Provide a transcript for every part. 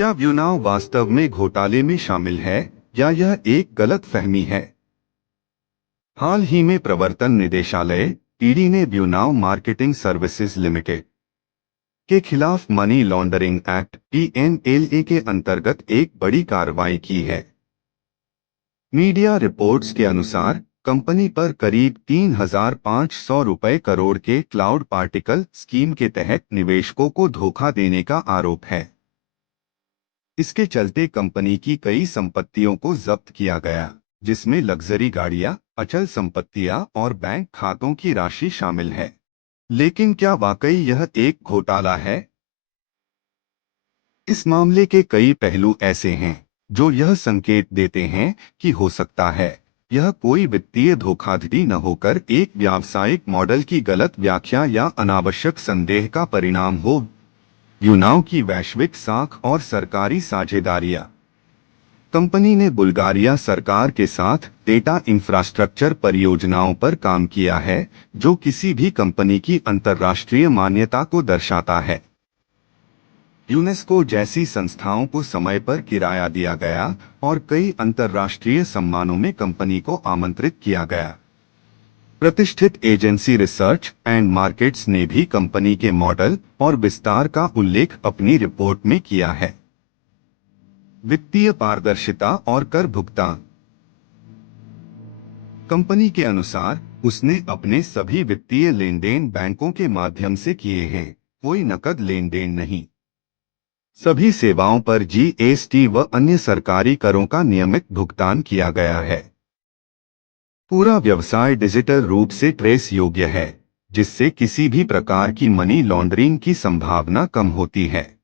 क्या ब्यूनाव वास्तव में घोटाले में शामिल है या यह एक गलतफहमी है? हाल ही में प्रवर्तन निदेशालय ईडी ने ब्यूनाव मार्केटिंग सर्विसेज लिमिटेड के खिलाफ मनी लॉन्ड्रिंग एक्ट PNLA के अंतर्गत एक बड़ी कार्रवाई की है। मीडिया रिपोर्ट्स के अनुसार कंपनी पर करीब 3,500 रुपए करोड़ के क्लाउड पार्टिकल स्कीम के तहत निवेशकों को धोखा देने का आरोप है। इसके चलते कंपनी की कई संपत्तियों को जब्त किया गया, जिसमें लग्जरी गाड़ियां, अचल संपत्तियां और बैंक खातों की राशि शामिल है। लेकिन क्या वाकई यह एक घोटाला है? इस मामले के कई पहलू ऐसे हैं जो यह संकेत देते हैं कि हो सकता है यह कोई वित्तीय धोखाधड़ी न होकर एक व्यावसायिक मॉडल की गलत व्याख्या या अनावश्यक संदेह का परिणाम हो। यूनाव की वैश्विक साख और सरकारी साझेदारियां। कंपनी ने बुल्गारिया सरकार के साथ डेटा इंफ्रास्ट्रक्चर परियोजनाओं पर काम किया है, जो किसी भी कंपनी की अंतर्राष्ट्रीय मान्यता को दर्शाता है। यूनेस्को जैसी संस्थाओं को समय पर किराया दिया गया और कई अंतर्राष्ट्रीय सम्मानों में कंपनी को आमंत्रित किया गया। प्रतिष्ठित एजेंसी रिसर्च एंड मार्केट्स ने भी कंपनी के मॉडल और विस्तार का उल्लेख अपनी रिपोर्ट में किया है। वित्तीय पारदर्शिता और कर भुगतान। कंपनी के अनुसार उसने अपने सभी वित्तीय लेन देन बैंकों के माध्यम से किए हैं, कोई नकद लेन देन नहीं। सभी सेवाओं पर GST व अन्य सरकारी करों का नियमित भुगतान किया गया है। पूरा व्यवसाय डिजिटल रूप से ट्रेस योग्य है, जिससे किसी भी प्रकार की मनी लॉन्ड्रिंग की संभावना कम होती है।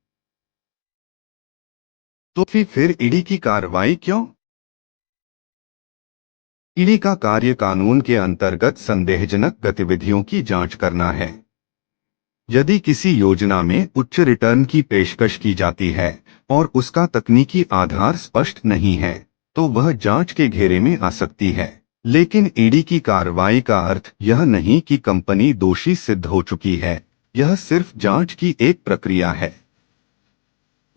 तो फिर ईडी की कार्रवाई क्यों? ईडी का कार्य कानून के अंतर्गत संदेहजनक गतिविधियों की जांच करना है। यदि किसी योजना में उच्च रिटर्न की पेशकश की जाती है और उसका तकनीकी आधार स्पष्ट नहीं है, तो वह जांच के घेरे में आ सकती है। लेकिन ईडी की कार्रवाई का अर्थ यह नहीं कि कंपनी दोषी सिद्ध हो चुकी है, यह सिर्फ जांच की एक प्रक्रिया है।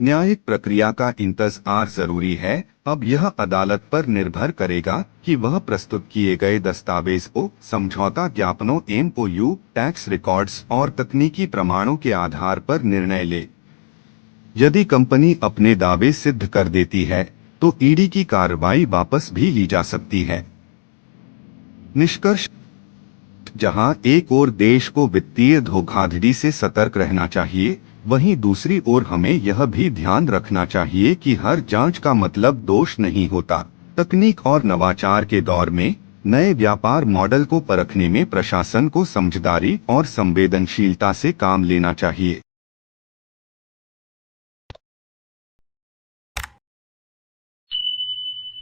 न्यायिक प्रक्रिया का इंतजार जरूरी है। अब यह अदालत पर निर्भर करेगा कि वह प्रस्तुत किए गए दस्तावेज को समझौता ज्ञापनों MOU, टैक्स रिकॉर्ड्स और तकनीकी प्रमाणों के आधार पर निर्णय ले। यदि कंपनी अपने दावे सिद्ध कर देती है, तो ईडी की कार्रवाई वापस भी ली जा सकती है। निष्कर्ष: जहां एक ओर देश को वित्तीय धोखाधड़ी से सतर्क रहना चाहिए, वहीं दूसरी ओर हमें यह भी ध्यान रखना चाहिए कि हर जांच का मतलब दोष नहीं होता। तकनीक और नवाचार के दौर में नए व्यापार मॉडल को परखने में प्रशासन को समझदारी और संवेदनशीलता से काम लेना चाहिए।